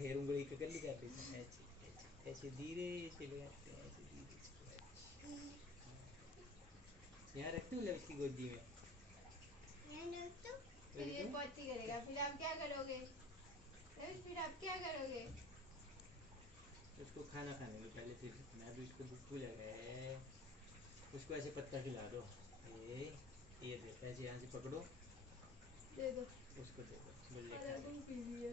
फिर उंगली का कर ली जाती है, ऐसे ऐसे धीरे से लगाते हैं, ऐसे धीरे से। यहाँ रखते हो इसकी गोदी में। फिर ये पोती करेगा, फिर आप क्या करोगे? फिर आप क्या करोगे? उसको खाना खाने दो पहले, फिर मैं भी उसको भूख लगा है। उसको ऐसे पत्ता खिला दो। ये देखो, ऐसे यहाँ से पकड़ो, दे दो। उसको दे दो, बोले अरे खा ले। तुम पी लिए।